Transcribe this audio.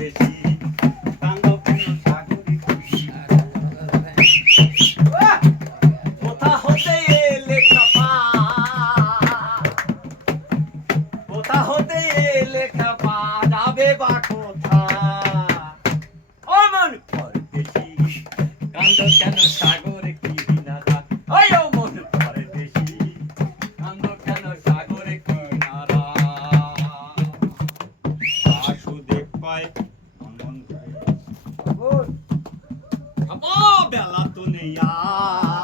পরদেশি কান্দ কেন সাগরে কোথা হতে এলে খাপা কোথা হতে এলে খাপা যাবে বা কোথা অমন পরদেশি কান্দ কেন সাগরে কিনারা ওই অমন পরদেশি কান্দ কেন সাগরে কিনারা বাসুদেব কয় অমন বেলা তো নেই আর